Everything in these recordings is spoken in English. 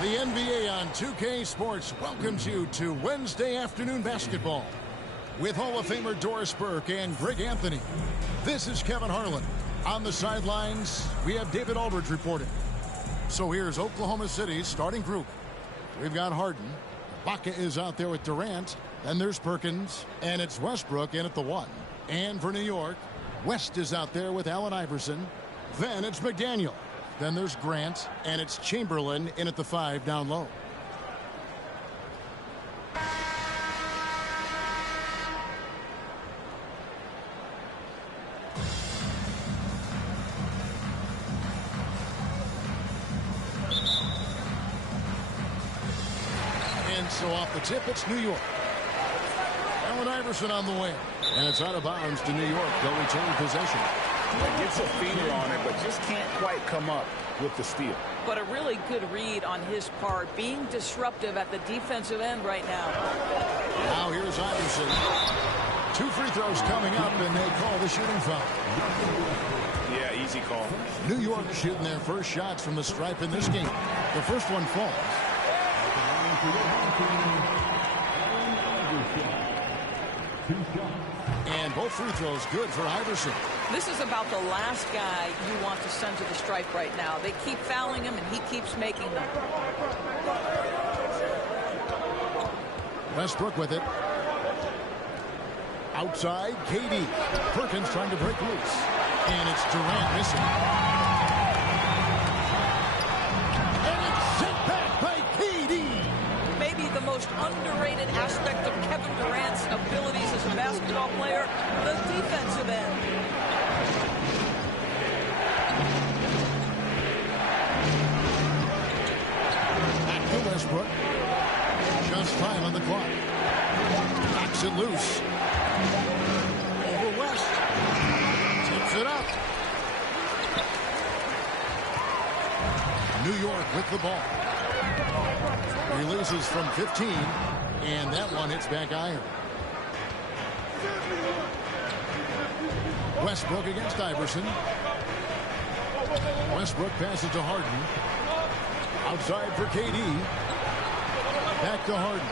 The NBA on 2K Sports welcomes you to Wednesday afternoon basketball with Hall of Famer Doris Burke and Greg Anthony. This is Kevin Harlan. On the sidelines, we have David Aldridge reporting. So here's Oklahoma City's starting group. We've got Harden. Ibaka is out there with Durant. Then there's Perkins. And it's Westbrook in at the 1. And for New York, West is out there with Allen Iverson. Then it's McDaniel. Then there's Grant, and it's Chamberlain in at the 5 down low. And so off the tip, it's New York. Allen Iverson on the wing. And it's out of bounds to New York. They'll return possession. Gets a finger on it, but just can't quite come up with the steal. But a really good read on his part, being disruptive at the defensive end right now. Now here's Iverson. 2 free throws coming up, and they call the shooting foul. Yeah, easy call. New York shooting their first shots from the stripe in this game. The first one falls. And both free throws good for Iverson. This is about the last guy you want to send to the stripe right now. They keep fouling him, and he keeps making them. Westbrook with it. Outside, KD. Perkins trying to break loose. And it's Durant missing. And it's sent back by KD. Maybe the most underrated aspect of Kevin Durant's abilities as a basketball player, the defensive end. Westbrook. Just time on the clock. Knocks it loose. Over West. Tips it up. New York with the ball. Releases from 15. And that one hits back iron. Westbrook against Iverson. Westbrook passes to Harden. Outside for KD. Back to Harden.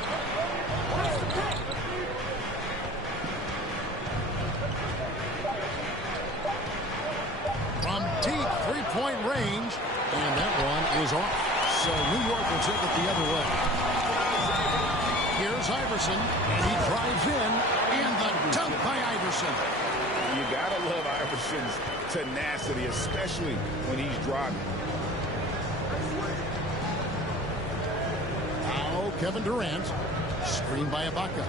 From deep three-point range. And that one is off. So New York will take it the other way. Here's Iverson. He drives in. And the dunk by Iverson. You gotta love Iverson's tenacity, especially when he's driving. Kevin Durant, screened by Ibaka.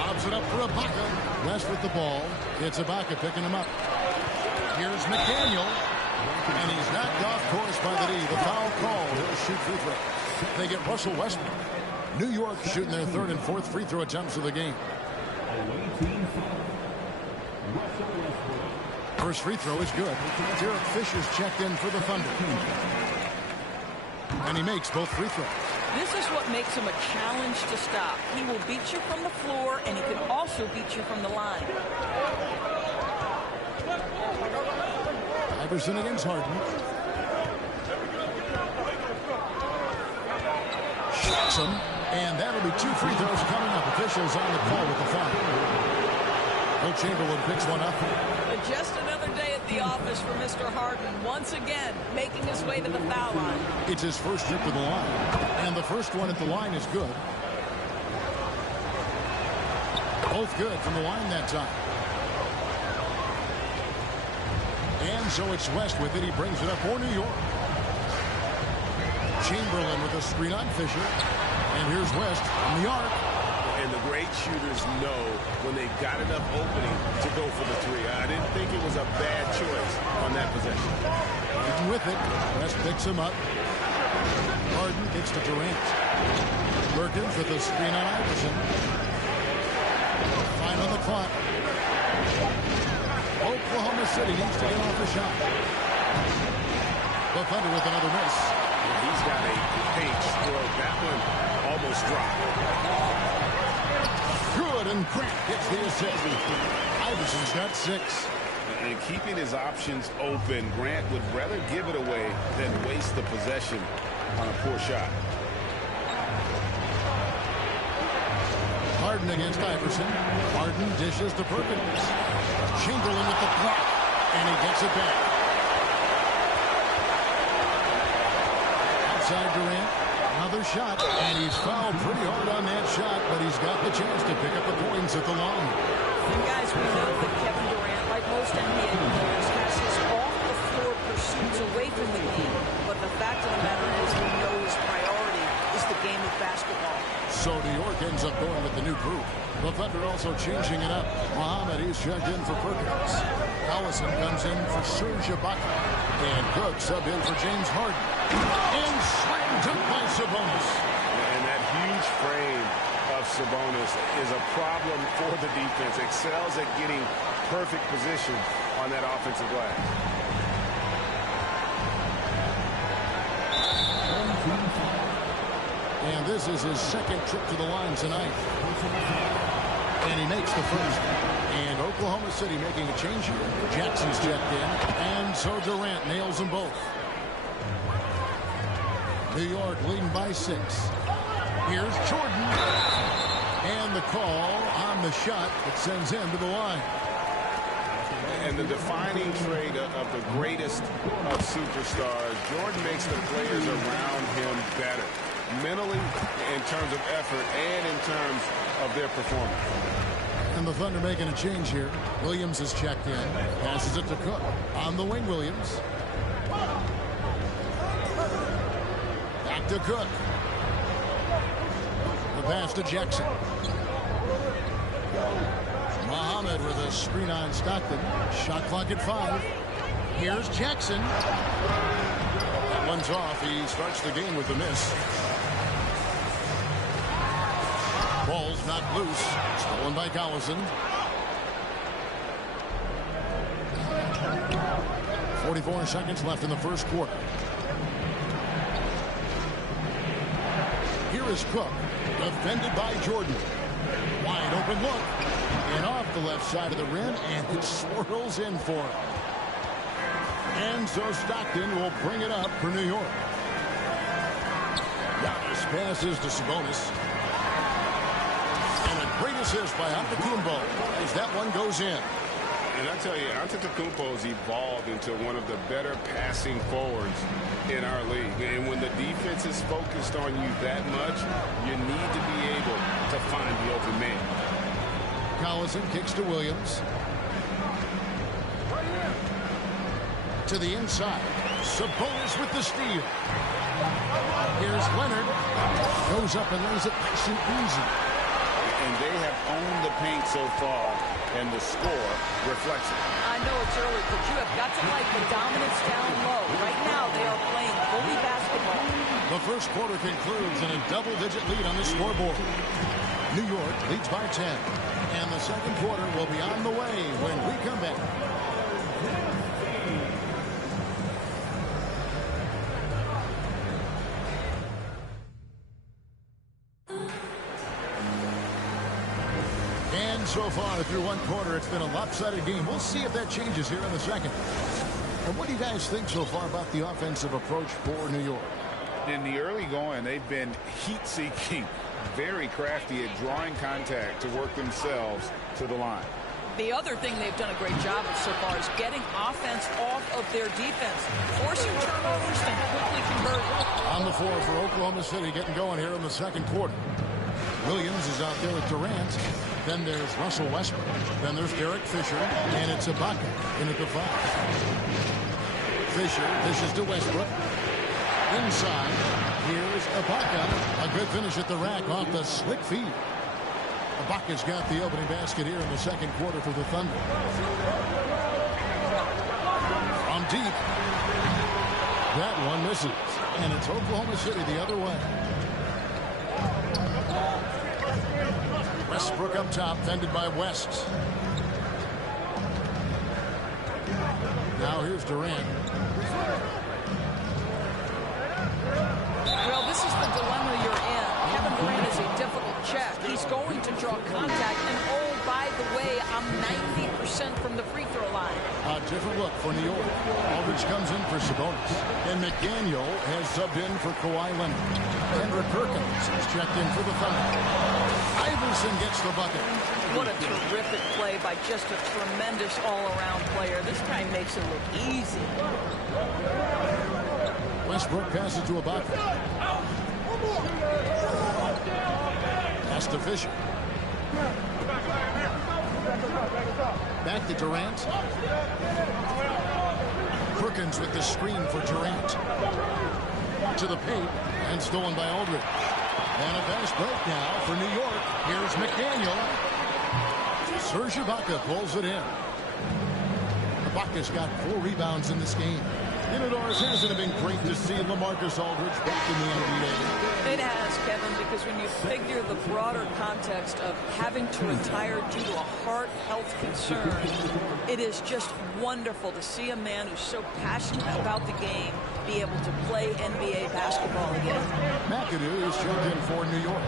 Lobs it up for Ibaka. West with the ball. It's Ibaka picking him up. Here's McDaniel. And he's knocked off course by the D. The foul call. He'll shoot free throw. They get Russell Westbrook. New York shooting their 3rd and 4th free throw attempts of the game. First free throw is good. Derek Fisher's checked in for the Thunder. And he makes both free throws. This is what makes him a challenge to stop. He will beat you from the floor, and he can also beat you from the line. Iverson against Harden. Shoots him, and that'll be 2 free throws coming up. Officials on the call with the foul. Will Chamberlain picks one up. Just another day at the office for Mr. Harden, once again making his way to the foul line. It's his first trip to the line, and the first one at the line is good. Both good from the line that time. And so it's West with it. He brings it up for New York. Chamberlain with a screen on Fisher. And here's West from the arc. And the great shooters know when they've got enough opening to go for the three. I didn't think it was a bad choice on that possession. With it, West picks him up. Harden kicks to Durant. Perkins with a screen on Iverson. 5 on the clock. Oklahoma City needs to get off the shot. The Thunder with another miss. He's got a paint stroke. That one almost dropped. Good, and Grant gets the assist. Iverson's got 6. And keeping his options open, Grant would rather give it away than waste the possession on a poor shot. Harden against Iverson. Harden dishes to Perkins. Chamberlain with the block, and he gets it back. Outside Durant, another shot, and he's fouled pretty hard on that shot, but he's got the chance to pick up the points at the line. And guys, we know that Kevin Durant, like most NBA players, has his off-the-floor pursuits away from the game. But the fact of the matter is, we know his priority is the game of basketball. So New York ends up going with the new group. The Thunder also changing it up. Muhammad, he's checked in for Perkins. Collison comes in for Serge Ibaka. And Cook sub in for James Harden. And slam dunk by Sabonis. And that huge frame of Sabonis is a problem for the defense. Excels at getting perfect position on that offensive glass. And this is his second trip to the line tonight. And he makes the first. And Oklahoma City making a change here. Jackson's checked in. And so Durant nails them both. New York leading by 6. Here's Jordan. And the call on the shot that sends him to the line. And the defining trait of the greatest of superstars, Jordan makes the players around him better. Mentally, in terms of effort, and in terms of their performance. And the Thunder making a change here. Williams is checked in. Passes it to Cook. On the wing, Williams. Back to Cook. The pass to Jackson. Muhammad with a screen on Stockton. Shot clock at 5. Here's Jackson. That one's off. He starts the game with a miss. Ball's not loose. Stolen by Collison. 44 seconds left in the first quarter. Here is Cook. Defended by Jordan. Wide open look. And off the left side of the rim. And it swirls in for him. And so Stockton will bring it up for New York. Giannis passes to Sabonis. Great assist by Antetokounmpo as that one goes in. And I tell you, Antetokounmpo has evolved into one of the better passing forwards in our league. And when the defense is focused on you that much, you need to be able to find the open man. Collison kicks to Williams. To the inside. Sabonis with the steal. Here's Leonard. Goes up and lays it nice and easy. And they have owned the paint so far, and the score reflects it. I know it's early, but you have got to like the dominance down low. Right now, they are playing bully basketball. The first quarter concludes in a double-digit lead on the scoreboard. New York leads by 10. And the second quarter will be on the way when we come back. So far through one quarter, it's been a lopsided game. We'll see if that changes here in the second. And what do you guys think so far about the offensive approach for New York? In the early going, they've been heat-seeking, very crafty at drawing contact to work themselves to the line. The other thing they've done a great job of so far is getting offense off of their defense, forcing turnovers and quickly converting. On the floor for Oklahoma City, getting going here in the second quarter. Williams is out there with Durant. Then there's Russell Westbrook. Then there's Derek Fisher. And it's Ibaka in at the 5. Fisher dishes to Westbrook. Inside, here's Ibaka. A good finish at the rack off the slick feed. Ibaka's got the opening basket here in the second quarter for the Thunder. From deep. That one misses. And it's Oklahoma City the other way. Westbrook up top, fended by West. Now here's Durant. Well, this is the dilemma you're in. Kevin Durant is a difficult check. He's going to draw contact, and oh, by the way, I'm 90% from the free throw line. A different look for New York. Aldridge comes in for Sabonis. And McDaniel has subbed in for Kawhi Leonard. Kendrick Perkins is checked in for the Thunder. Iverson gets the bucket. What a terrific play by just a tremendous all-around player. This guy makes it look easy. Westbrook passes to Ibaka. Pass to Fisher. Back to Durant. Perkins with the screen for Durant. To the paint and stolen by Aldridge. And a fast break now for New York. Here's McDaniel. Serge Ibaka pulls it in. Ibaka's got 4 rebounds in this game. Indoors, hasn't it been great to see LaMarcus Aldridge back in the NBA? It has, Kevin, because when you figure the broader context of having to retire due to a heart health concern, it is just wonderful to see a man who's so passionate about the game be able to play NBA basketball again. McAdoo is checked in for New York.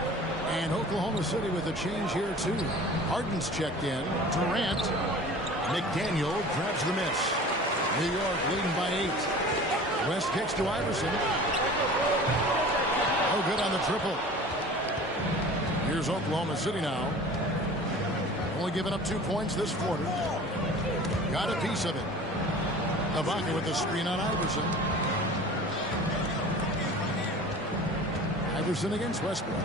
And Oklahoma City with a change here, too. Harden's checked in. Durant. McDaniel grabs the miss. New York leading by 8. West kicks to Iverson. Oh, good on the triple. Here's Oklahoma City now. Only giving up 2 points this quarter. Got a piece of it. Ibaka with the screen on Iverson. Iverson against Westbrook.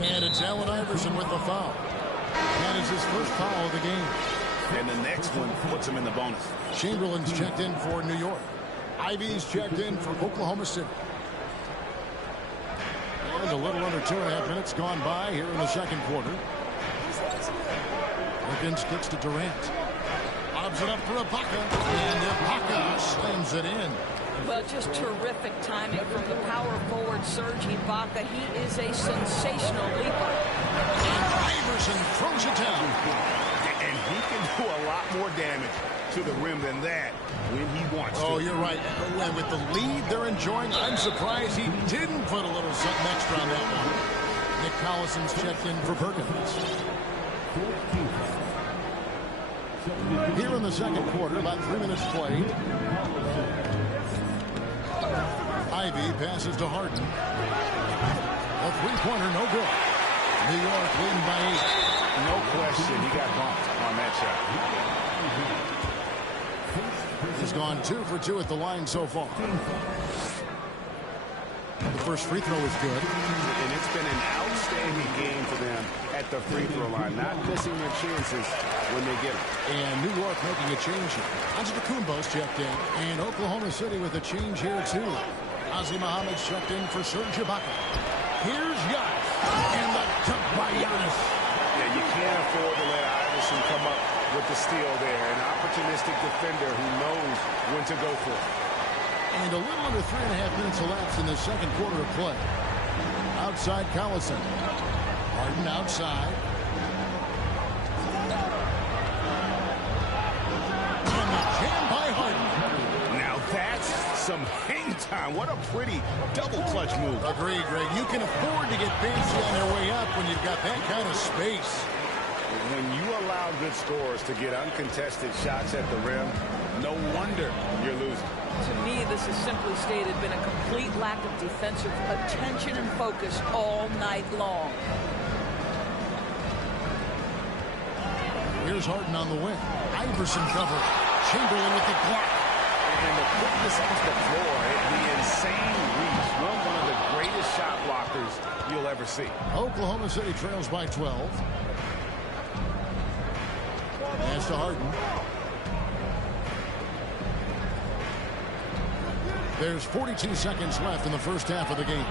And it's Allen Iverson with the foul. That is his first foul of the game. And the next one puts him in the bonus. Chamberlain's checked in for New York. Ivy's checked in for Oklahoma City. And a little under 2.5 minutes gone by here in the second quarter. Perkins kicks to Durant. Lobs it up for Ibaka. And Ibaka slams it in. Well, just terrific timing from the power forward Serge Ibaka. He is a sensational leaper. And Iverson throws it down. And he can do a lot more damage to the rim than that when he wants to. Oh, you're right. And with the lead they're enjoying, I'm surprised he didn't put a little something extra on that one. Nick Collison's checked in for Perkins. Here in the second quarter, about 3 minutes played. Ivy passes to Harden. A three-pointer, no good. New York leading by 8. No question, he got bumped on that shot. He's gone 2 for 2 at the line so far. The first free throw was good. And it's been an outstanding game for them at the free throw line, not missing their chances when they get them. And New York making a change here. Antetokounmpo's checked in. And Oklahoma City with a change here, too. Ozzy Muhammad's checked in for Serge Ibaka. Here's Giannis. And the dunk by Giannis. Yeah, you can't afford to let Iverson come up with the steal there. An opportunistic defender who knows when to go for it. And a little under 3.5 minutes elapsed in the second quarter of play. Outside Collison. Harden outside. And the jam by Harden. Now that's some hang time. What a pretty double clutch move. Agreed, Greg. You can afford to get fancy on their way up when you've got that kind of space. When you allow good scorers to get uncontested shots at the rim, no wonder you're losing. To me, this has simply stated been a complete lack of defensive attention and focus all night long. Here's Harden on the wing. Iverson covered. Chamberlain with the block. And the quickness off the floor, the insane reach. One of the greatest shot blockers you'll ever see. Oklahoma City trails by 12. Pass to Harden. There's 42 seconds left in the first half of the game.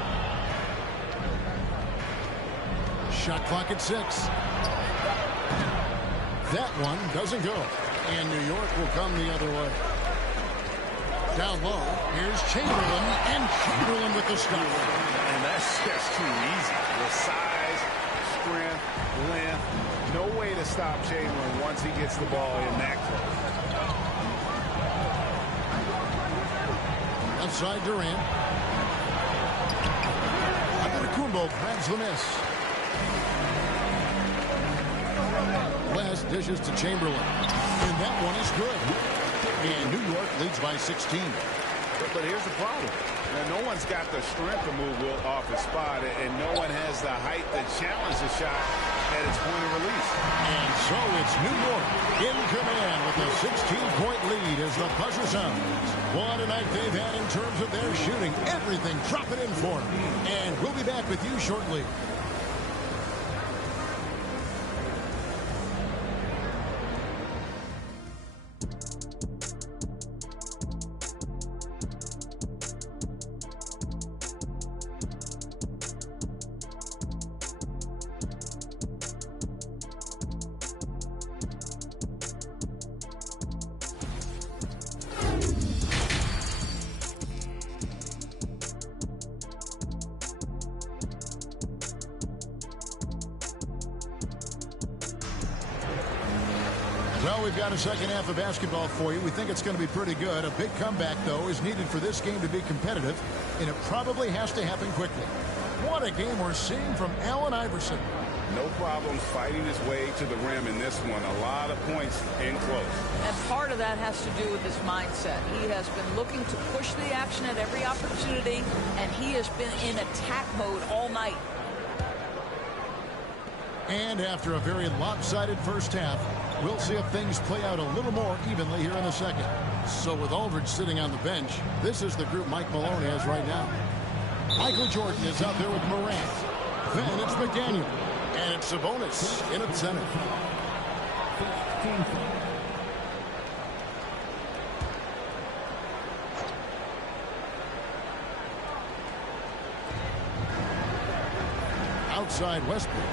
Shot clock at 6. That one doesn't go. And New York will come the other way. Down low, here's Chamberlain, and Chamberlain with the stop. And that's just too easy. The size, strength, length, no way to stop Chamberlain once he gets the ball in that close. Outside Durant. Antetokounmpo grabs the miss. West dishes to Chamberlain. And that one is good. And New York leads by 16. But here's the problem. Now, no one's got the strength to move Wilt off his spot, and no one has the height to challenge the shot at its point of release. And so it's New York in command with a 16-point lead as the buzzer sounds. What a night they've had in terms of their shooting. Everything dropping in for them. And we'll be back with you shortly. Well, we've got a second half of basketball for you. We think it's going to be pretty good. A big comeback, though, is needed for this game to be competitive, and it probably has to happen quickly. What a game we're seeing from Allen Iverson. No problems fighting his way to the rim in this one. A lot of points in close. And part of that has to do with his mindset. He has been looking to push the action at every opportunity, and he has been in attack mode all night. And after a very lopsided first half, we'll see if things play out a little more evenly here in a second. So with Aldridge sitting on the bench, this is the group Mike Malone has right now. Michael Jordan is out there with Morant. Then it's McDaniel. And it's Sabonis in at center. Outside Westbrook.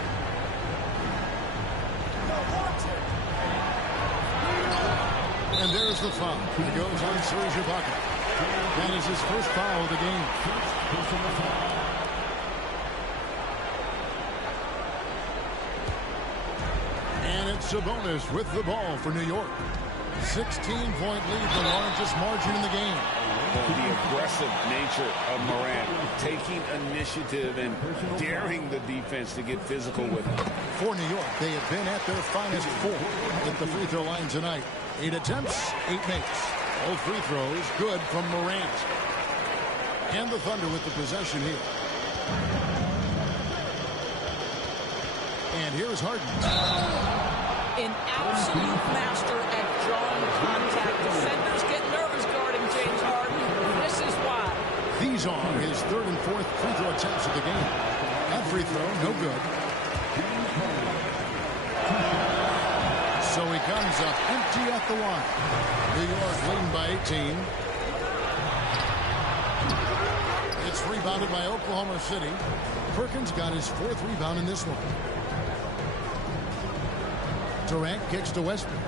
And there's the foul. He goes on Serge Ibaka. That is his first foul of the game. And it's Sabonis with the ball for New York. 16-point lead, the largest margin in the game. The aggressive nature of Morant, taking initiative and daring the defense to get physical with him. For New York, they have been at their finest 4 at the free throw line tonight. 8 attempts, 8 makes. All free throws good from Morant. And the Thunder with the possession here. And here's Harden. An absolute master at drawing contact. Defenders get nervous guarding James Harden. This is why. These are his 3rd and 4th free throw attempts of the game. That free throw, no good. So he comes up empty at the line. New York leading by 18. It's rebounded by Oklahoma City. Perkins got his 4th rebound in this one. Durant kicks to Westbrook.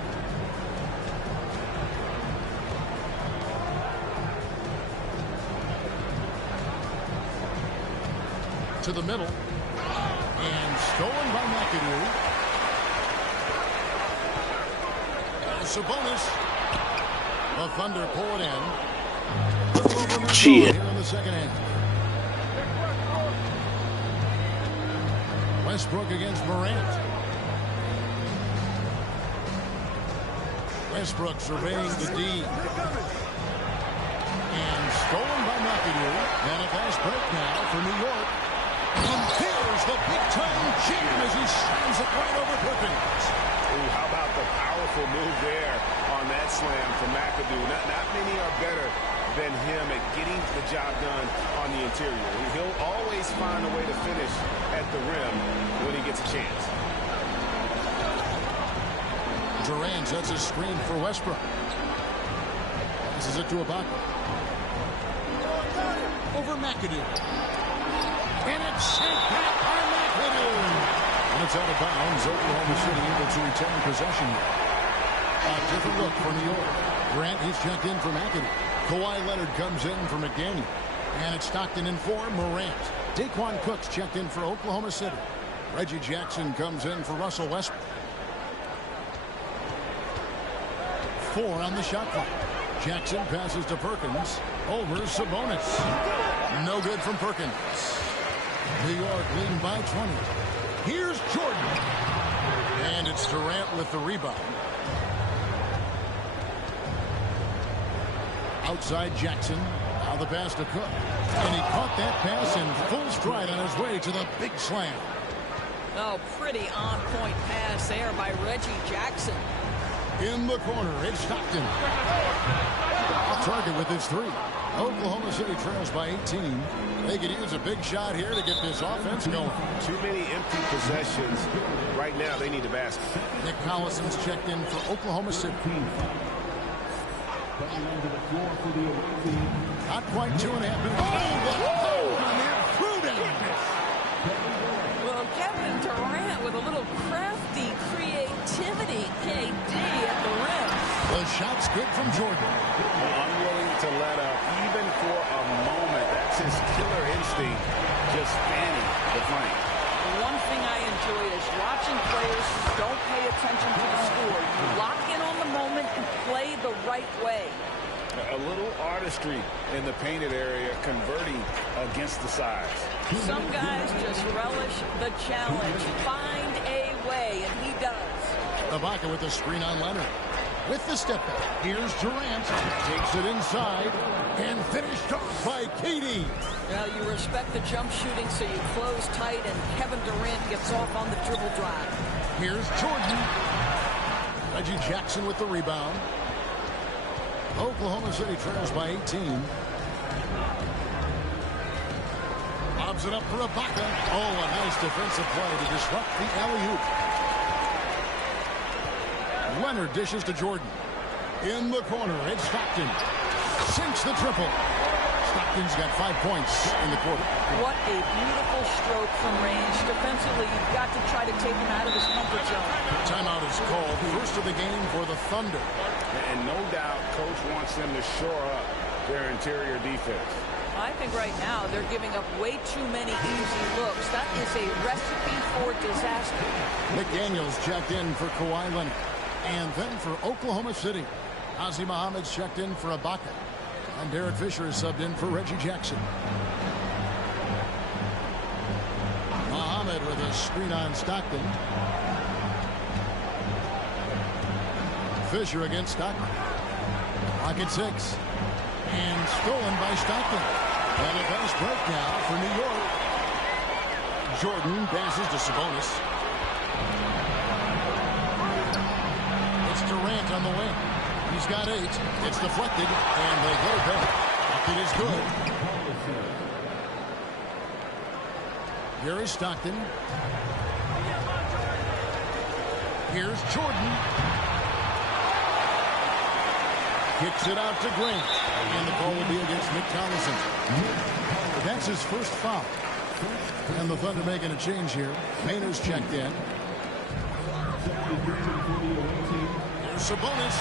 To the middle. And stolen by McAdoo. Sabonis. The Thunder pull it in. Cheat. Here in the second half. Westbrook against Morant. Westbrook surveying the D. And stolen by McAdoo. And a fast break now for New York. And there's the big-time jam as he slams it right over Perkins. Ooh, how about the powerful move there on that slam from McAdoo? Not many are better than him at getting the job done on the interior. He'll always find a way to finish at the rim when he gets a chance. Durant sets a screen for Westbrook. Passes it to Ibaka. Over McAdoo. And it's sent back by McAdoo. And it's out of bounds. Oklahoma City able to retain possession. A different look for New York. Grant, he's checked in for McAdoo. Kawhi Leonard comes in for McDaniel. And it's Stockton in for Morant. Daquan Cook's checked in for Oklahoma City. Reggie Jackson comes in for Russell Westbrook. 4 on the shot clock. Jackson passes to Perkins. Over Sabonis. No good from Perkins. New York leading by 20. Here's Jordan. And it's Durant with the rebound. Outside Jackson. Now the pass to Cook. And he caught that pass in full stride on his way to the big slam. Oh, pretty on-point pass there by Reggie Jackson. In the corner, it's Stockton. Off target with his 3. Oklahoma City trails by 18. They could use a big shot here to get this offense going. Too many empty possessions. Right now, they need a basket. Nick Collison's checked in for Oklahoma City. Not quite 2.5 minutes. Oh, on that throwdown. Well, Kevin Durant with a little crafty creativity. KD at the rim. The shot's good from Jordan. Unwilling to let up, even for a moment. That's his killer instinct, just fanning the flank. One thing I enjoy is watching players who don't pay attention to the score. You lock in on the moment and play the right way. A little artistry in the painted area, converting against the size. Some guys just relish the challenge. Find a way, and he does. Ibaka with the screen on Leonard. With the step back, here's Durant. Takes it inside and finished off by KD. Well, you respect the jump shooting, so you close tight, and Kevin Durant gets off on the dribble drive. Here's Jordan. Reggie Jackson with the rebound. Oklahoma City trails by 18. Lobs it up for Ibaka. Oh, a nice defensive play to disrupt the alley-oop. Leonard dishes to Jordan. In the corner, it's Stockton. Sinks the triple. Stockton's got 5 points in the quarter. What a beautiful stroke from range. Defensively, you've got to try to take him out of his comfort zone. Timeout is called. First of the game for the Thunder. And no doubt, Coach wants them to shore up their interior defense. I think right now they're giving up way too many easy looks. That is a recipe for disaster. McDaniels checked in for Kawhi Leonard. And then for Oklahoma City, Ozzie Muhammad's checked in for Ibaka. And Derek Fisher is subbed in for Reggie Jackson. Muhammad with a screen on Stockton. Fisher against Stockton. Clock at 6. And stolen by Stockton. And a fast break now for New York. Jordan passes to Sabonis. It's Durant on the wing. He's got 8. It's deflected, and they get it back. Bucket is good. Here is Stockton. Here's Jordan. Kicks it out to Grant. And the call will be against Nick Collison. That's his first foul. And the Thunder making a change here. Maynard's checked in. There's Sabonis.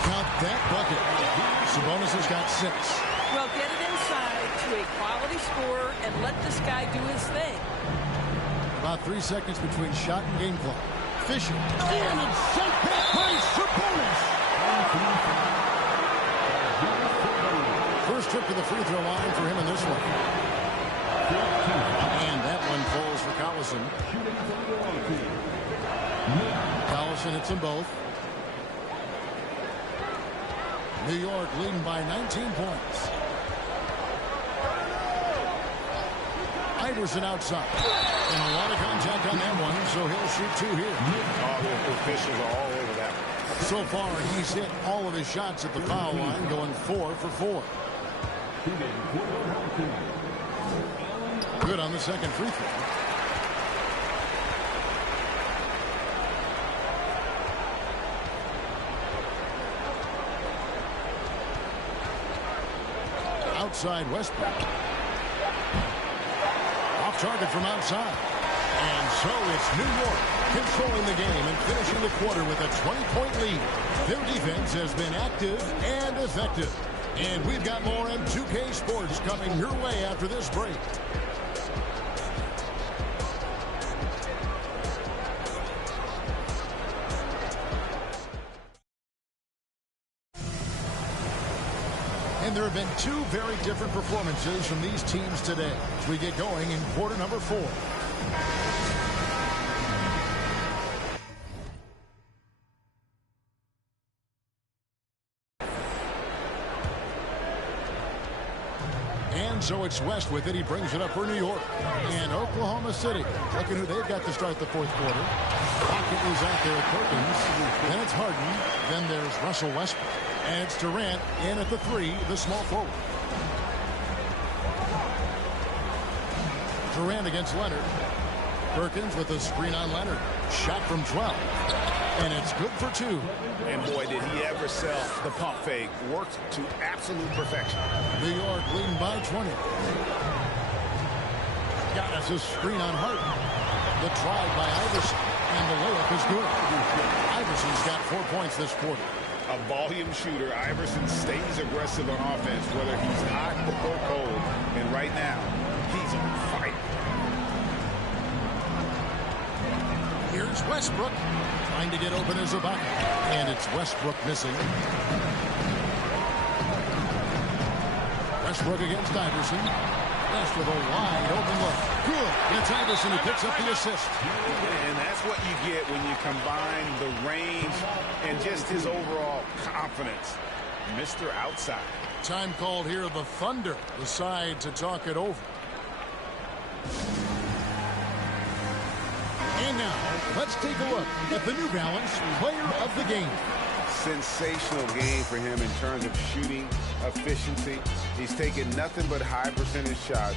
Count that bucket. Sabonis has got 6. Well, get it inside to a quality scorer and let this guy do his thing. About 3 seconds between shot and game clock. Fisher. And it's sent back by Sabonis. First trip to the free throw line for him in this one. And that one falls for Collison. Collison hits them both. New York leading by 19 points. Iverson outside. And a lot of contact on that one, so he'll shoot 2 here. All the officials are all over that one. So far, he's hit all of his shots at the foul line, going 4 for 4. Good on the second free throw. Outside Westbrook. Off target from outside. And so it's New York controlling the game and finishing the quarter with a 20-point lead. Their defense has been active and effective. And we've got more M2K Sports coming your way after this break. And there have been 2 very different performances from these teams today as we get going in quarter number 4. And so it's West with it. He brings it up for New York. And Oklahoma City, looking who they've got to start the 4th quarter. Pocket is out there at Perkins. Then it's Harden. Then there's Russell Westbrook. And it's Durant in at the 3, the small forward. Durant against Leonard. Perkins with a screen on Leonard. Shot from 12. And it's good for 2. And boy, did he ever sell the pump fake. Worked to absolute perfection. New York leading by 20. Giannis a screen on Harden. The drive by Iverson. And the layup is good. Iverson's got 4 points this quarter. A volume shooter, Iverson stays aggressive on offense, whether he's hot or cold. And right now, he's on fire. Here's Westbrook trying to get open as Ibaka. And it's Westbrook missing. Westbrook against Iverson. West with a wide open look. Good. It's Iverson who picks up the assist. And that's what you get when you combine the range and just his overall confidence. Mr. Outside. Time called here. The Thunder decide to talk it over. And now, let's take a look at the New Balance Player of the Game. Sensational game for him in terms of shooting efficiency. He's taken nothing but high percentage shots.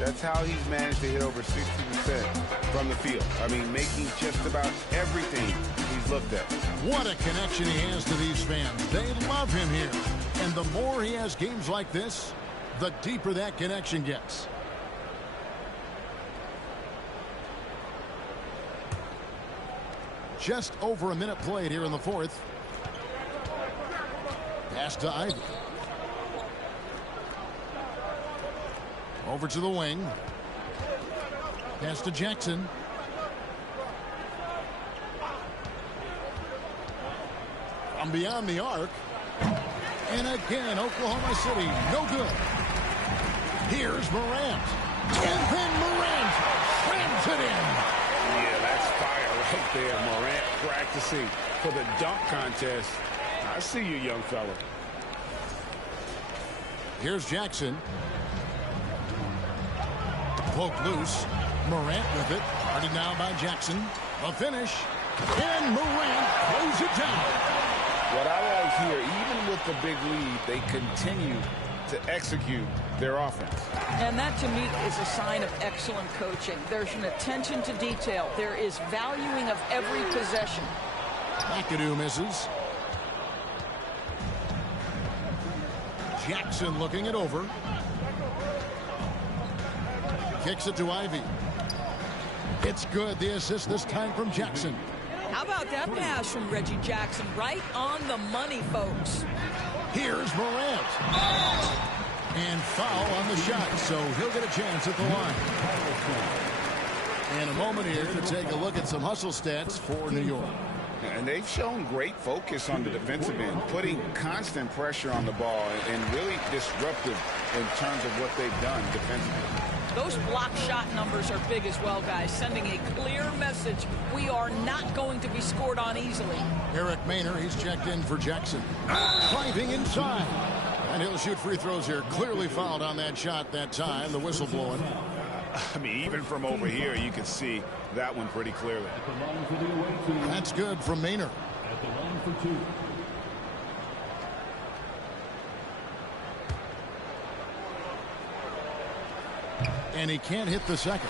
That's how he's managed to hit over 60% from the field. I mean, making just about everything he's looked at. What a connection he has to these fans. They love him here. And the more he has games like this, the deeper that connection gets. Just over a minute played here in the 4th. Pass to Ivy. Over to the wing. Pass to Jackson. From beyond the arc. And again, Oklahoma City, no good. Here's Morant. And then Morant slams it in. Yeah, that's fire right there. Morant practicing for the dunk contest. I see you, young fella. Here's Jackson. Poked loose. Morant with it. Guarded now by Jackson. The finish. And Morant throws it down. What I like here, even with the big lead, they continue to execute their offense. And that, to me, is a sign of excellent coaching. There's an attention to detail. There is valuing of every possession. McAdoo misses. Jackson looking it over. Kicks it to Ivy. It's good. The assist this time from Jackson. How about that pass from Reggie Jackson? Right on the money, folks. Here's Morant. And foul on the shot, so he'll get a chance at the line. And a moment here to take a look at some hustle stats for New York. And they've shown great focus on the defensive end, putting constant pressure on the ball and really disruptive in terms of what they've done defensively. Those block shot numbers are big as well, guys, sending a clear message. We are not going to be scored on easily. Eric Maynor, he's checked in for Jackson. Driving inside. And he'll shoot free throws here. Clearly fouled on that shot that time. The whistle blowing. I mean, even from over here, you can see that one pretty clearly. That's good from Maynard. At the line for 2. And he can't hit the second.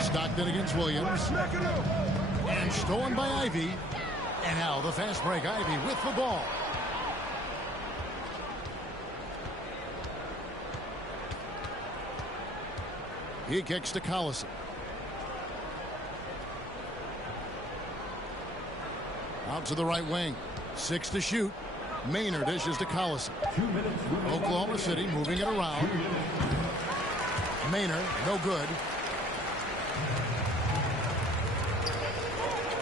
Stockton against Williams. And stolen by Ivy. And now the fast break. Ivy with the ball. He kicks to Collison. Out to the right wing. 6 to shoot. Maynard dishes to Collison. Oklahoma City moving it around. Maynard, no good.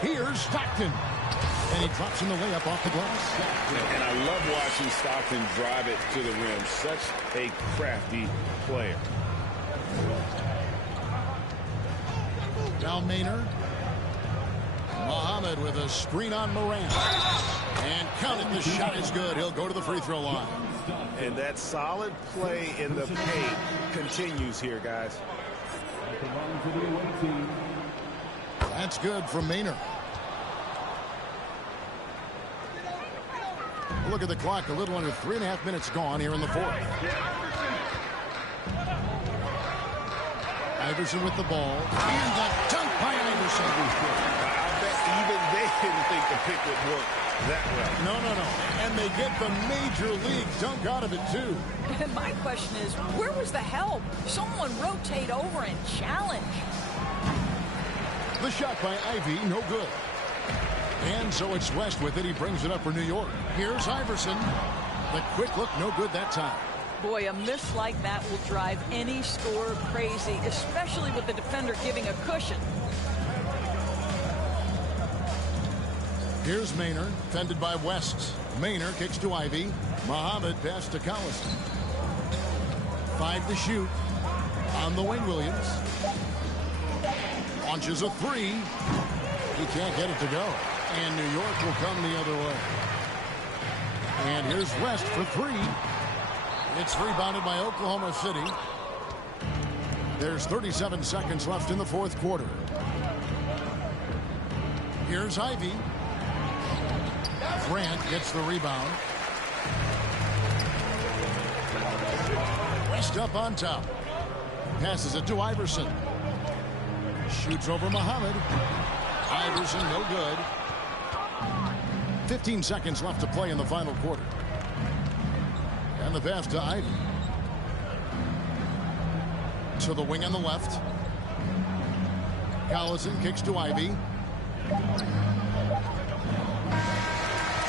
Here's Stockton. And he drops in the layup off the glass. And I love watching Stockton drive it to the rim. Such a crafty player. Now Maynard. Muhammad with a screen on Morant. And count it, the shot is good. He'll go to the free throw line. And that solid play in the paint continues here, guys. That's good from Maynard. Look at the clock, a little under 3.5 minutes gone here in the fourth. Iverson with the ball. And the dunk by Iverson. I bet even they didn't think the pick would work that well. No. And they get the major league dunk out of it, too. And my question is, where was the help? Someone rotate over and challenge. The shot by Ivy, no good. And so it's West with it. He brings it up for New York. Here's Iverson. The quick look, no good that time. Boy, a miss like that will drive any scorer crazy, especially with the defender giving a cushion. Here's Maynard, fended by West. Maynard kicks to Ivy. Muhammad pass to Collison. 5 to shoot. On the wing, Williams. Launches a 3. He can't get it to go. And New York will come the other way. And here's West for 3. It's rebounded by Oklahoma City. There's 37 seconds left in the fourth quarter. Here's Ivy. Grant gets the rebound. West up on top. Passes it to Iverson. Shoots over Muhammad. Iverson, no good. 15 seconds left to play in the final quarter. And the pass to Ivy. To the wing on the left. Collison kicks to Ivy.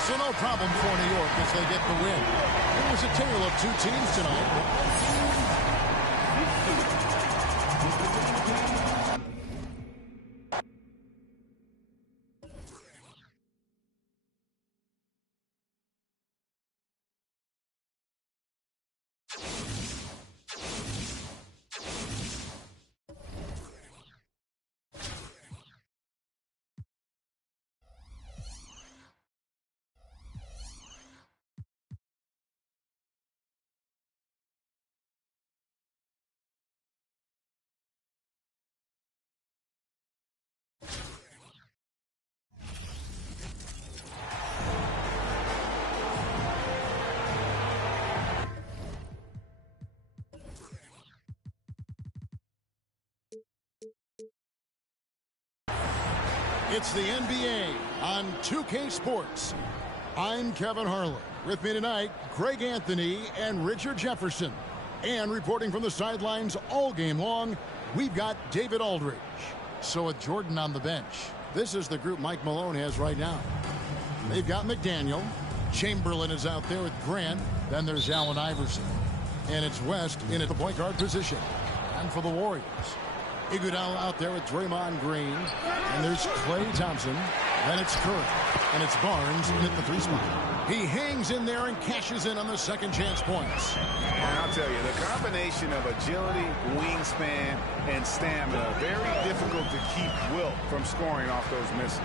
So no problem for New York as they get the win. It was a tale of two teams tonight. It's the NBA on 2K Sports. I'm Kevin Harlan. With me tonight, Greg Anthony and Richard Jefferson. And reporting from the sidelines all game long, we've got David Aldridge. So with Jordan on the bench, this is the group Mike Malone has right now. They've got McDaniel. Chamberlain is out there with Grant. Then there's Allen Iverson. And it's West in at the point guard position. And for the Warriors, Iguodala out there with Draymond Green. And there's Klay Thompson. Then it's Curry. And it's Barnes in at the 3 spot. He hangs in there and cashes in on the second chance points. And I'll tell you, the combination of agility, wingspan, and stamina, very difficult to keep Wilt from scoring off those misses.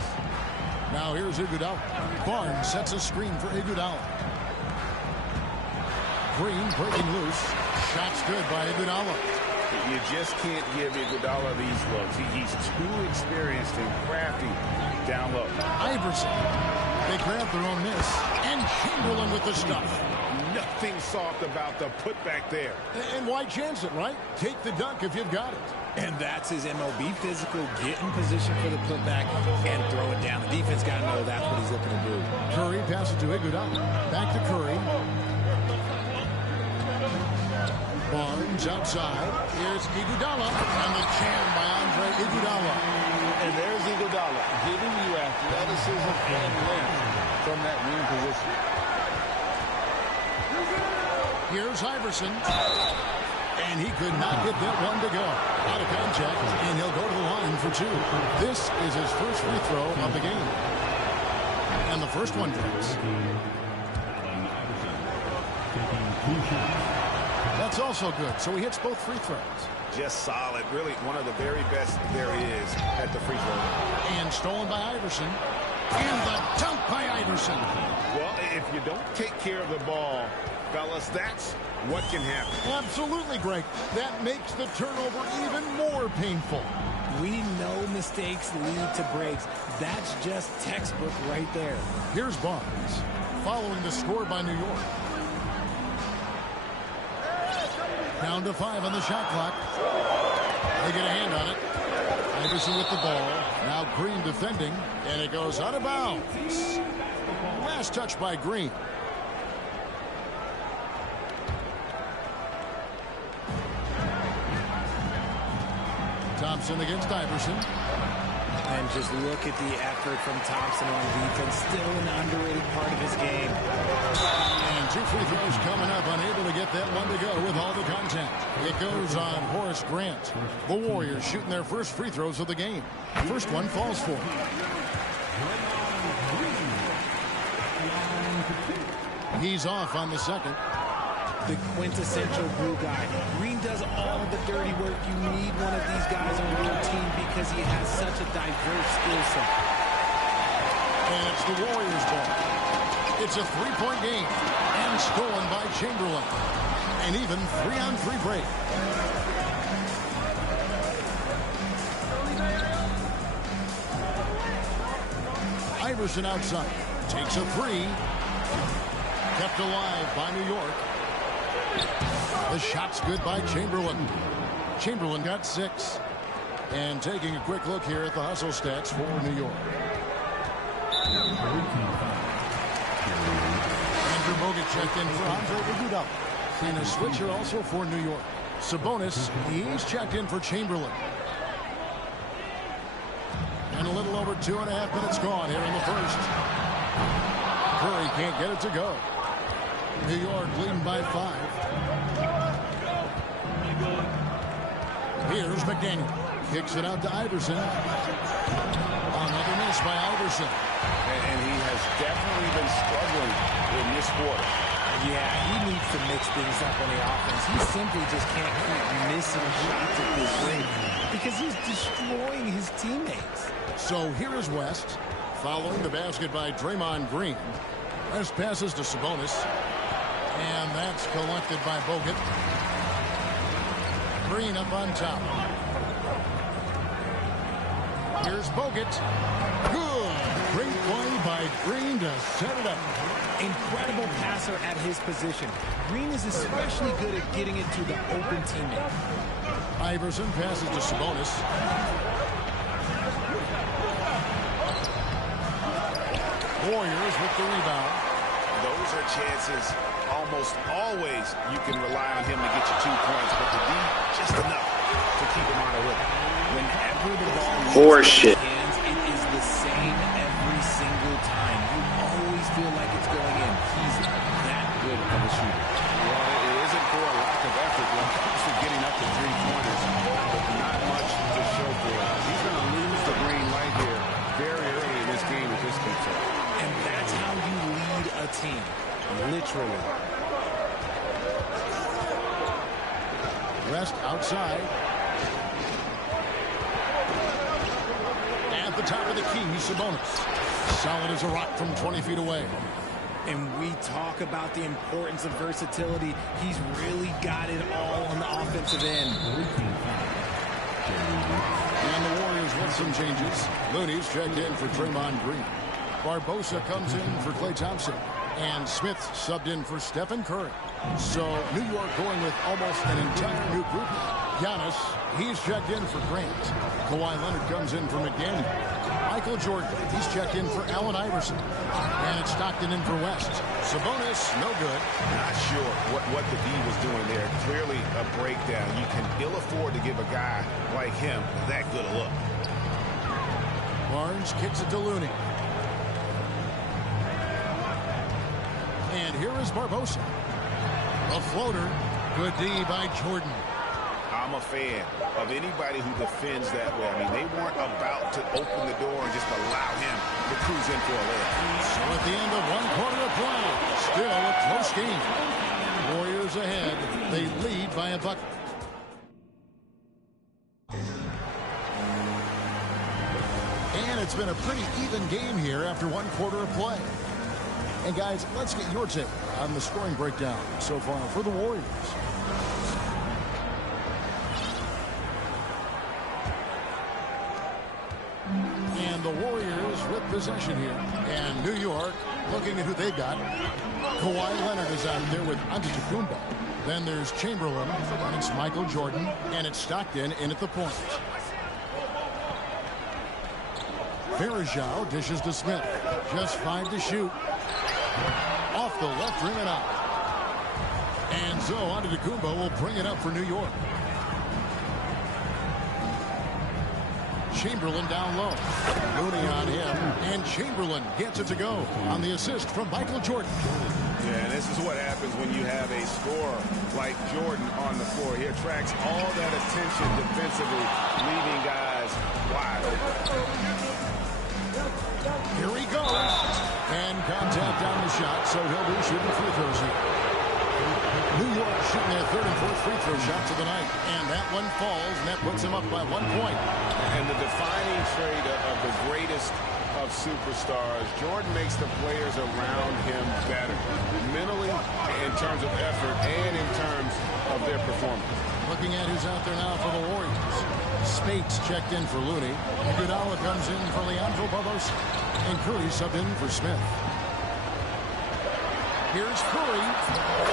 Now here's Iguodala. Barnes sets a screen for Iguodala. Green breaking loose. Shot's good by Iguodala. You just can't give Iguodala these looks. He's too experienced and crafty down low. Iverson. They grab their own miss. And Chamberlain with the stuff. Nothing soft about the putback there. And why chance it, right? Take the dunk if you've got it. And that's his MO. Be physical, get in position for the putback, and throw it down. The defense got to know that's what he's looking to do. Curry passes to Iguodala. Back to Curry. Barnes outside. Here's Iguodala. And the jam by Andre Iguodala. And there's Iguodala giving you athleticism and length from that wing position. Here's Iverson. And he could not get that one to go. Out of contact, and he'll go to the line for two. This is his first free throw of the game. And the first one drops. That's also good. So he hits both free throws. Just solid. Really one of the very best there is at the free throw. And stolen by Iverson. And the dunk by Iverson. Well, if you don't take care of the ball, fellas, that's what can happen. Absolutely, Greg. That makes the turnover even more painful. We know mistakes lead to breaks. That's just textbook right there. Here's Barnes, following the score by New York. Down to 5 on the shot clock. They get a hand on it. Iverson with the ball. Now Green defending, and it goes out of bounds. Last touch by Green. Thompson against Iverson. And just look at the effort from Thompson on defense. Still an underrated part of his game. And two free throws coming up. Unable to get that one to go with all the contact. It goes on Horace Grant. The Warriors shooting their first free throws of the game. First one falls for. He's off on the second. The quintessential glue guy. Green does all the dirty work. You need one of these guys on your team because he has such a diverse skill set. And it's the Warriors' ball. It's a three-point game. And stolen by Chamberlain. An even 3-on-3 break. Iverson outside. Takes a three. Kept alive by New York. The shot's good by Chamberlain. Chamberlain got 6. And taking a quick look here at the hustle stats for New York. Andrew Bogut checked in for Andre Iguodala. And a switcher also for New York. Sabonis, he's checked in for Chamberlain. And a little over 2.5 minutes gone here in the first. Curry can't get it to go. New York leading by 5. Here's McDaniel. Kicks it out to Iverson. Another miss by Iverson. And he has definitely been struggling in this quarter. Yeah, he needs to mix things up on the offense. He simply just can't keep missing shots at this rate because he's destroying his teammates. So here is West. Following the basket by Draymond Green. West passes to Sabonis. And that's collected by Bogut. Green up on top. Here's Bogut. Good. Great play by Green to set it up. Incredible passer at his position. Green is especially good at getting it to the open teammate. Iverson passes to Sabonis. Warriors with the rebound. Those are chances almost always you can rely on him to get you 2 points, but the D just enough to keep him out of it. Whenever the ball leaves Horseshit. his hands, it is the same every single time. You always feel like it's going in. He's that good of a shooter. Well, it isn't for a lack of effort when it comes to getting up to 3-pointers, but not much to show for it. He's going to lose the green light here very early in this game if this keeps up. And that's how you lead a team. Literally. Rest outside. At the top of the key, Sabonis. Solid as a rock from 20 feet away. And we talk about the importance of versatility. He's really got it all on the offensive end. And the Warriors with some changes. Looney's checked in for Draymond Green. Barbosa comes in for Klay Thompson. And Smith subbed in for Stephen Curry. So New York going with almost an entire new group. Giannis, he's checked in for Grant. Kawhi Leonard comes in for McDaniel. Michael Jordan, he's checked in for Allen Iverson. And it's Stockton in for West. Sabonis, no good. Not sure what the D was doing there. Clearly a breakdown. You can ill afford to give a guy like him that good a look. Barnes kicks it to Looney. And here is Barbosa. A floater. Good D by Jordan. I'm a fan of anybody who defends that way. I mean, they weren't about to open the door and just allow him to cruise in for a layup. So at the end of one quarter of play, still a close game. Warriors ahead. They lead by a bucket. And it's been a pretty even game here after one quarter of play. And guys, let's get your take on the scoring breakdown so far for the Warriors. And the Warriors with possession here. And New York looking at who they've got. Kawhi Leonard is out there with Antetokounmpo. Then there's Chamberlain, and it's Michael Jordan, and it's Stockton in at the point. Varejao dishes to Smith. Just 5 to shoot. Off the left rim and out. And so Antetokounmpo will bring it up for New York. Chamberlain down low. Looney on him. And Chamberlain gets it to go on the assist from Michael Jordan. Yeah, and this is what happens when you have a scorer like Jordan on the floor. He attracts all that attention defensively, leaving guys wide open. Here he goes. And contact on the shot, so he'll be shooting free throws here. New York shooting their third and fourth free throw shots of the night. And that one falls, and that puts them up by 1 point. And the defining trait of the greatest of superstars, Jordan makes the players around him better, mentally, in terms of effort, and in terms of their performance. Looking at who's out there now for the Warriors. Spates checked in for Looney. Iguodala comes in for Leandro Barbosa. And Curry subbed in for Smith. Here's Curry.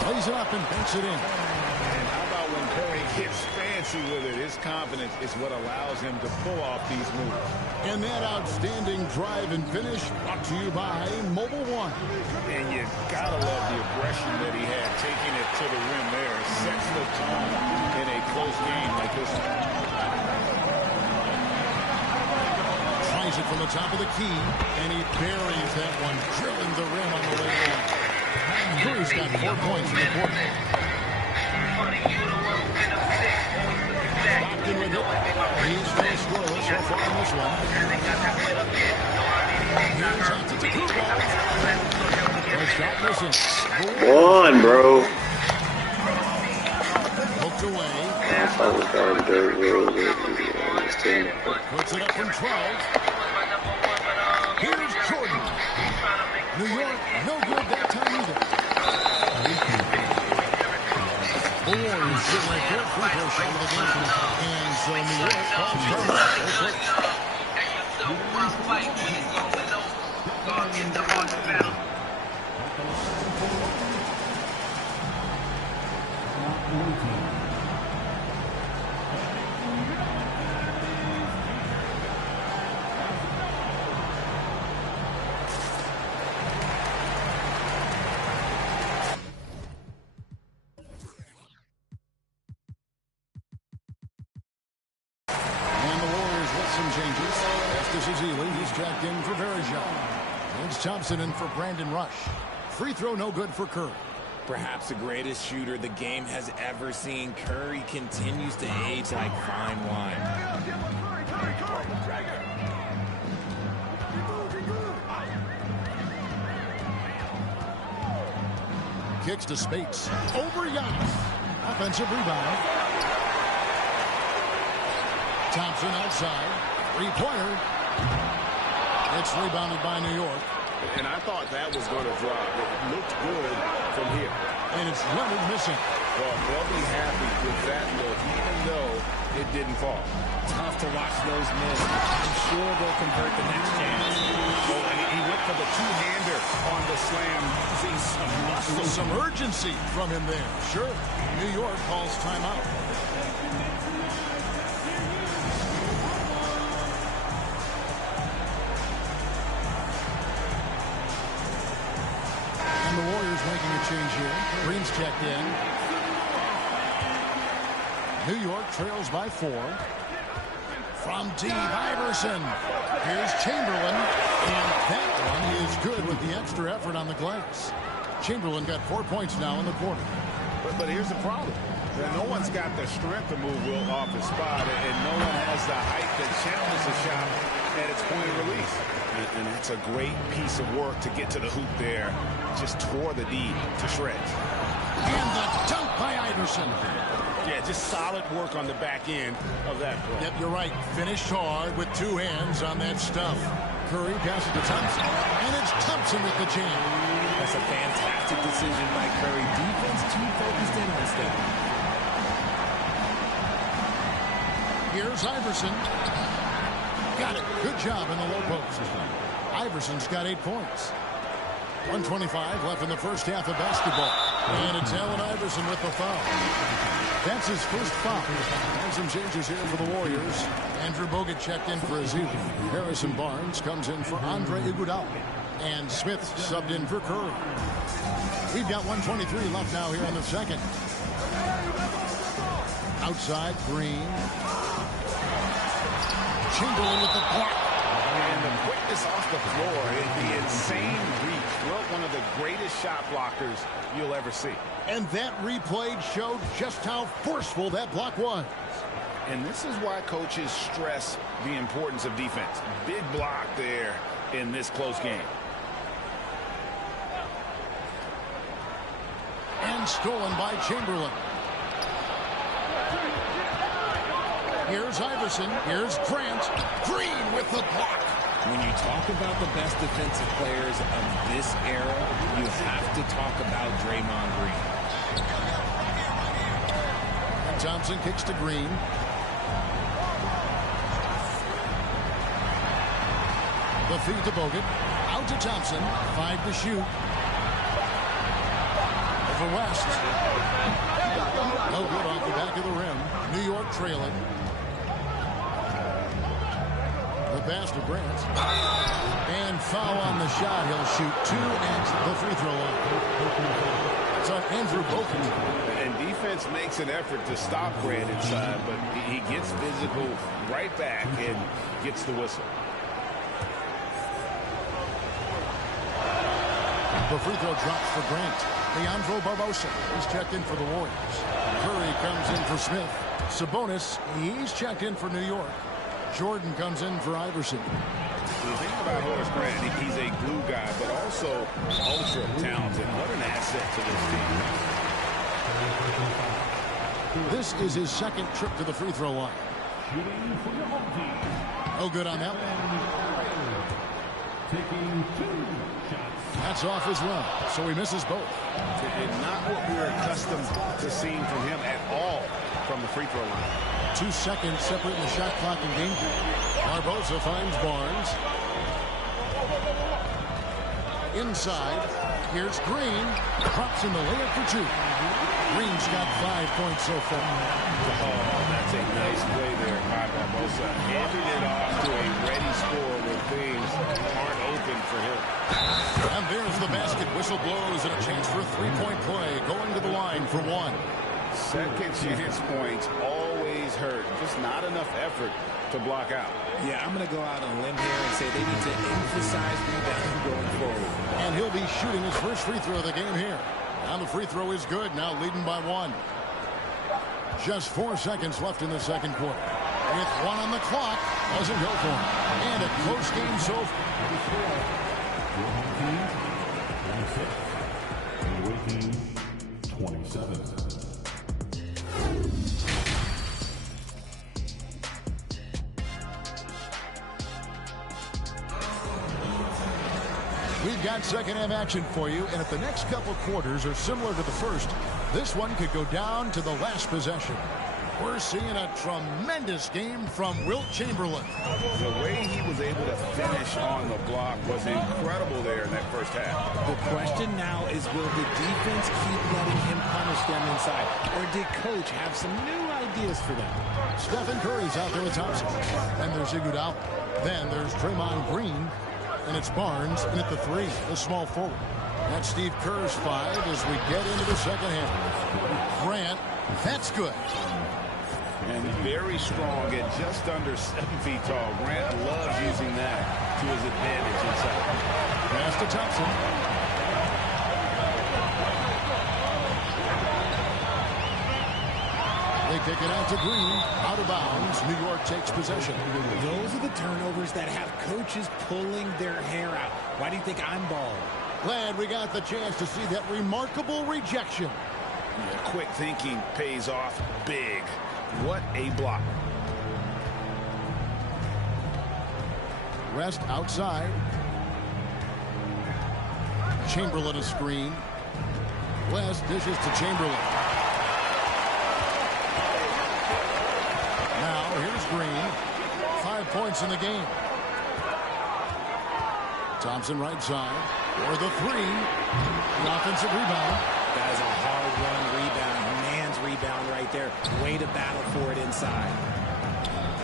Plays it up and banks it in. And how about when Curry gets fancy with it? His confidence is what allows him to pull off these moves. And that outstanding drive and finish brought to you by Mobile One. And you gotta love the aggression that he had, taking it to the rim there. It sets the tone in a close game like this one. Tries it from the top of the key, and he buries that one, drilling the rim on the way in. Curry's got 4 points in the quarter. Stockton with it. He's still scoreless so far in this one. Here's Antetokounmpo. Shot missing. One, bro. Hooked away. That's how we got a dirt road. Puts it up from 12. Here's Jordan. New York, no good that time either. The Warriors get their third free throw shot of the game. And so New York calls in for Varejao. It's Thompson in for Brandon Rush. Free throw no good for Curry. Perhaps the greatest shooter the game has ever seen. Curry continues to age like fine wine. Kicks to Spates. Over Giannis. Offensive rebound. Thompson outside. Three-pointer. It's rebounded by New York. And I thought that was going to drop. It looked good from here. And it's Leonard missing. Well, they'll be happy with that look, even though it didn't fall. Tough to watch those miss. I'm sure they'll convert the next chance. Oh, and he went for the two-hander on the slam. See some muscle. Some urgency from him there. Sure. New York calls timeout. And the Warriors making a change here. Green's checked in. New York trails by 4. From deep, Iverson. Here's Chamberlain. And that one is good with the extra effort on the glass. Chamberlain got 4 points now in the quarter. But here's the problem. No one's got the strength to move Will off his spot, and no one has the height that challenges the shot at its point of release. And that's a great piece of work to get to the hoop there. Just tore the D to shreds. And the dunk by Iverson. Yeah, just solid work on the back end of that play. Yep, you're right. Finished hard with 2 hands on that stuff. Curry passes to Thompson. And it's Thompson with the jam. That's a fantastic decision by Curry. Defense too focused in on Steph. Here's Iverson. Got it. Good job in the low post. Iverson's got 8 points. 1:25 left in the first half of basketball. And it's Allen Iverson with the foul. That's his first foul. And some changes here for the Warriors. Andrew Bogut checked in for Aziz. Harrison Barnes comes in for Andre Iguodala. And Smith subbed in for Curry. We've got 1:23 left now here in the second. Outside, Green. Chamberlain with the block. And the quickness off the floor, the insane reach. Well, one of the greatest shot blockers you'll ever see. And that replay showed just how forceful that block was. And this is why coaches stress the importance of defense. Big block there in this close game. And stolen by Chamberlain. Here's Iverson. Here's Grant. Green with the block. When you talk about the best defensive players of this era, you have to talk about Draymond Green. And Thompson kicks to Green. The feed to Bogut. Out to Thompson. 5 to shoot. Over West. No good off the back of the rim. New York trailing. The pass to Grant. And foul on the shot. He'll shoot 2 at the free throw line. That's on Andrew Bogut. And defense makes an effort to stop Grant inside, but he gets physical right back and gets the whistle. The free throw drops for Grant. Leandro Barbosa is checked in for the Warriors. Curry comes in for Smith. Sabonis, he's checked in for New York. Jordan comes in for Iverson. The thing about Horace Grant, he's a glue guy, but also ultra talented. What an asset to this team. This is his second trip to the free throw line. No good on that one. That's off as well, so he misses both. Not what we're accustomed to seeing from him at all from the free throw line. 2 seconds separating the shot clock and danger. Barbosa finds Barnes. Inside, here's Green. Drops in the layup for 2. Green's got 5 points so far. Oh, that's a nice play there by Barbosa. Handing it off to a ready scorer when things aren't open for him. And there's the basket. Whistle blows and a chance for a 3-point play. Going to the line for 1. Second chance points always hurt. Just not enough effort to block out. Yeah, I'm going to go out on a limb here and say they need to emphasize rebounding going forward. And he'll be shooting his first free throw of the game here. And the free throw is good. Now leading by 1. Just 4 seconds left in the second quarter. With 1 on the clock. Doesn't go for him. And a close game so far. Waiting 27. We got second half action for you, and if the next couple quarters are similar to the first, this one could go down to the last possession. We're seeing a tremendous game from Wilt Chamberlain. The way he was able to finish on the block was incredible there in that first half. The question now is, will the defense keep letting him punish them inside? Or did Coach have some new ideas for them? Stephen Curry's out there with Thompson. And there's Iguodala. Then there's Draymond Green. And it's Barnes in at the 3, the small forward. That's Steve Kerr's 5 as we get into the second half. Grant, that's good. And very strong at just under 7 feet tall. Grant loves using that to his advantage inside. Pass to Thompson. They kick it out to Green. Out of bounds. New York takes possession. Those are the turnovers that have coaches pulling their hair out. Why do you think I'm bald? Glad we got the chance to see that remarkable rejection. Yeah, quick thinking pays off big. What a block. Rest outside. Chamberlain a screen. West dishes to Chamberlain. Now here's Green. 5 points in the game. Thompson right side. For the 3. The offensive rebound. That is a hard-run rebound. Man's rebound right there. Way to battle for it inside.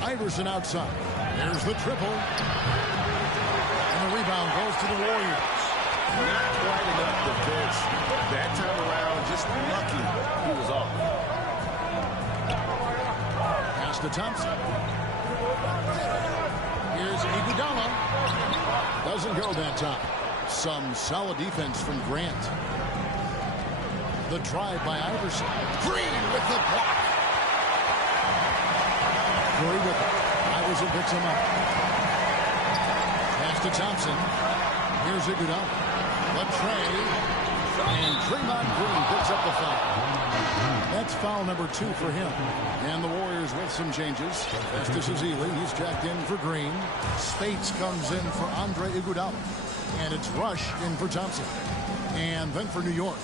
Iverson outside. There's the triple. And the rebound goes to the Warriors. Not quite enough defense. That time around, just lucky he was off. Pass to Thompson. Here's Iguodala. Doesn't go that time. Some solid defense from Grant. The drive by Iverson. Green with the block. Curry with it. Iverson picks him up. Pass to Thompson. Here's Iguodala. Latrey. And Draymond Green picks up the foul. That's foul number 2 for him. And the Warriors with some changes. Festus Ezeli, he's checked in for Green. Spates comes in for Andre Iguodala. And it's Rush in for Thompson. And then for New York,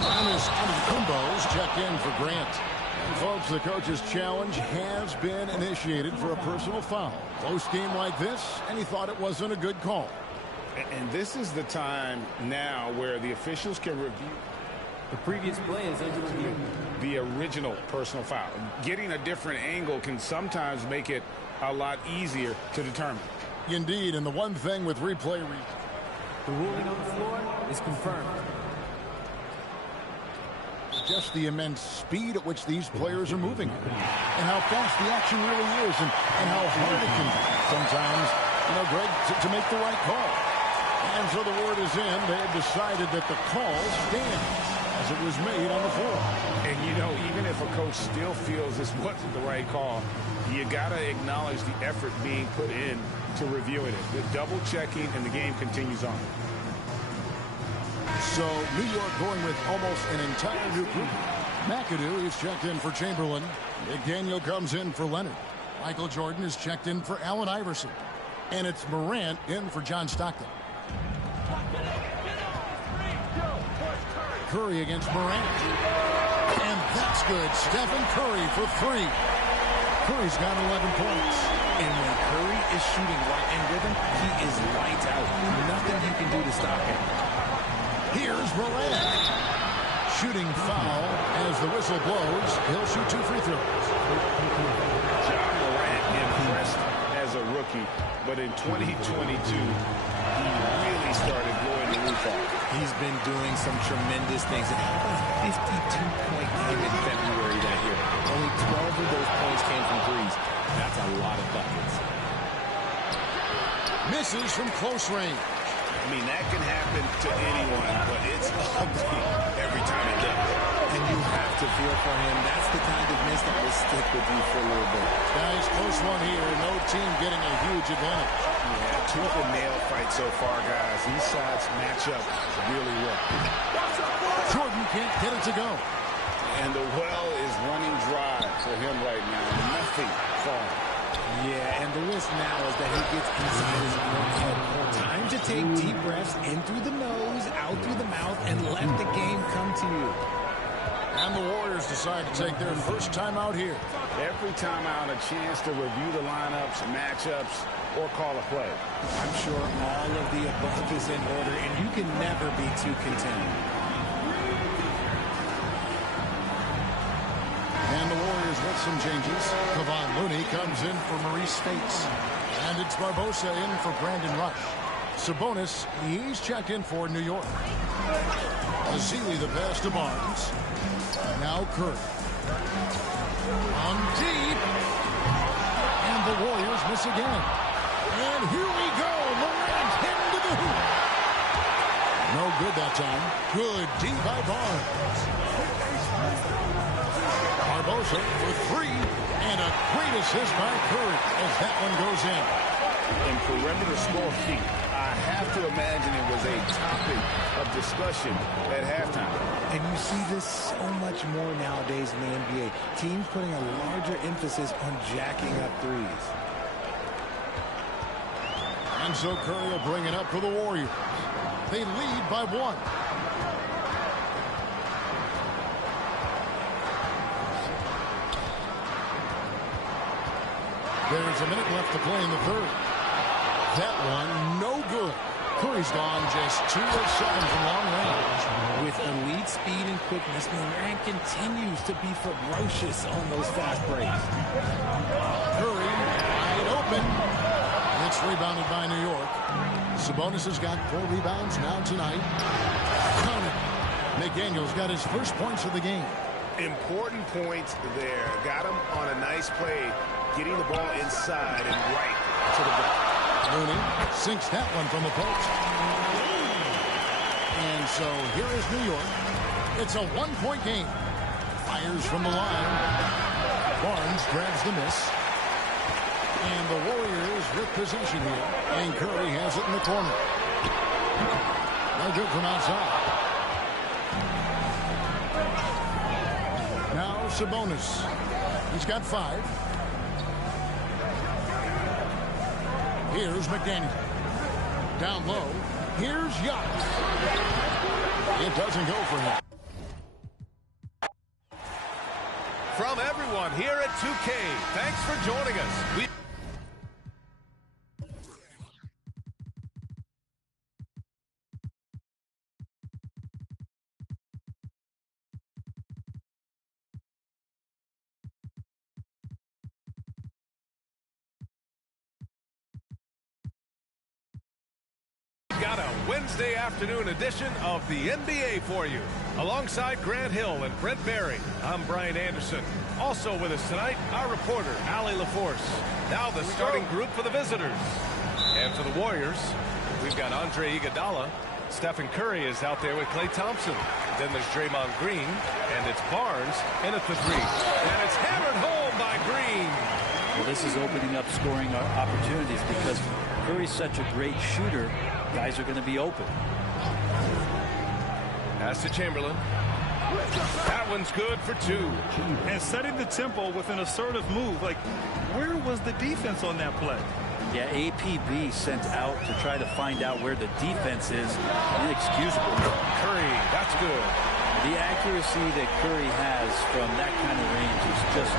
Giannis Antetokounmpo's checked in for Grant. And folks, the coach's challenge has been initiated for a personal foul. Close game like this, and he thought it wasn't a good call. And this is the time now where the officials can review the previous play is under review. The original personal foul. Getting a different angle can sometimes make it a lot easier to determine. Indeed, and the one thing with replay... The ruling on the floor is confirmed. Just the immense speed at which these players are moving. And how fast the action really is. And how hard it can be sometimes, Greg, to make the right call. And so the word is in. They have decided that the call stands as it was made on the floor. And, even if a coach still feels this wasn't the right call, you got to acknowledge the effort being put in to reviewing it. The double checking, and the game continues on. So New York going with almost an entire new group. McAdoo is checked in for Chamberlain. McDaniel comes in for Leonard. Michael Jordan is checked in for Allen Iverson. And it's Morant in for John Stockton. Curry against Morant. And that's good. Stephen Curry for 3. Curry's got 11 points. And when Curry is shooting right in rhythm, he is lights out. Nothing you can do to stop him. Here's Morant. Shooting foul as the whistle blows. He'll shoot 2 free throws. John Morant impressed as a rookie, but in 2022, he really started blowing the roof off. He's been doing some tremendous things. And how about a 52-point game in February that year? Only 12 of those points came from threes. That's a lot of buckets. Misses from close range. I mean, that can happen to anyone, but it's ugly every time it does. And you have to feel for him. That's the kind of miss that will stick with you for a little bit. Guys, close one here. No team getting a huge advantage. Yeah, 2 of the nail fights so far, guys. These sides match up really well. Jordan can't get it to go. And the well is running dry for him right now. Nothing falling. Yeah, and the risk now is that he gets inside his own head. Time to take deep breaths in through the nose, out through the mouth, and let the game come to you. And the Warriors decide to take their first timeout here. Every timeout, a chance to review the lineups, matchups, or call a play. I'm sure all of the above is in order, and you can never be too content. And the Warriors with some changes. Kevon Looney comes in for Maurice States. And it's Barbosa in for Brandon Rush. Sabonis, he's checked in for New York. Azili the pass to Barnes. Now Curry. On deep. And the Warriors miss again. And here we go. Morant into the hoop. No good that time. Good deep by Barnes. Barbosa for three. And a great assist by Curry as that one goes in. And perimeter score feet. I have to imagine it was a topic of discussion at halftime. And you see this so much more nowadays in the NBA. Teams putting a larger emphasis on jacking up threes. And so Curry will bring it up for the Warriors. They lead by one. There's a minute left to play in the third. That one, no good. Curry's gone just 2 of 7 from long range. With elite speed and quickness, Morant continues to be ferocious on those fast breaks. Curry wide open. It's rebounded by New York. Sabonis has got 4 rebounds now tonight. Counted. McDaniel's got his first points of the game. Important points there. Got him on a nice play, getting the ball inside and right to the ball. Looney sinks that one from the post. And so here is New York. It's a 1-point game. Fires from the line. Barnes grabs the miss. And the Warriors with possession here. And Curry has it in the corner. No good from outside. Now Sabonis. He's got 5. Here's McDaniel. Down low. Here's Giannis. It doesn't go for him. From everyone here at 2K, thanks for joining us. Got a Wednesday afternoon edition of the NBA for you. Alongside Grant Hill and Brent Barry, I'm Brian Anderson. Also with us tonight, our reporter, Allie LaForce. Now the starting group for the visitors. And for the Warriors, we've got Andre Iguodala. Stephen Curry is out there with Klay Thompson. Then there's Draymond Green, and it's Barnes in at the 3. And it's hammered home by Green. Well, this is opening up scoring opportunities because Curry's such a great shooter. Guys are going to be open. Pass to Chamberlain. That one's good for 2. And setting the tempo with an assertive move. Like, where was the defense on that play? Yeah, APB sent out to try to find out where the defense is. Inexcusable. Curry, that's good. The accuracy that Curry has from that kind of range is just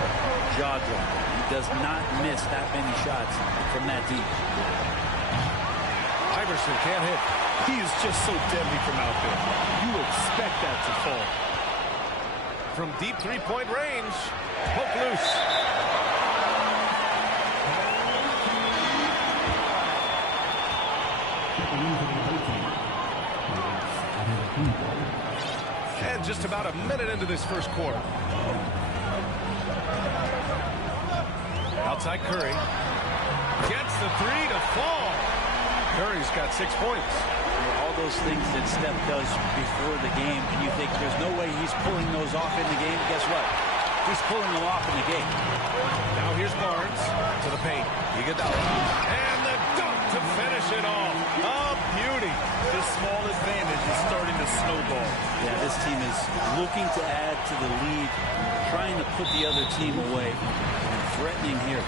jaw-dropping. He does not miss that many shots from that deep. Iverson can't hit. He is just so deadly from out there. You expect that to fall. From deep three-point range, poke loose. And just about a minute into this first quarter. Outside Curry. Gets the 3 to fall. Curry's got 6 points. All those things that Steph does before the game, and you think there's no way he's pulling those off in the game. Guess what? He's pulling them off in the game. Now here's Barnes to the paint. Iguodala. And the dunk to finish it off. A beauty. This small advantage is starting to snowball. Yeah, this team is looking to add to the lead, trying to put the other team away, and threatening here.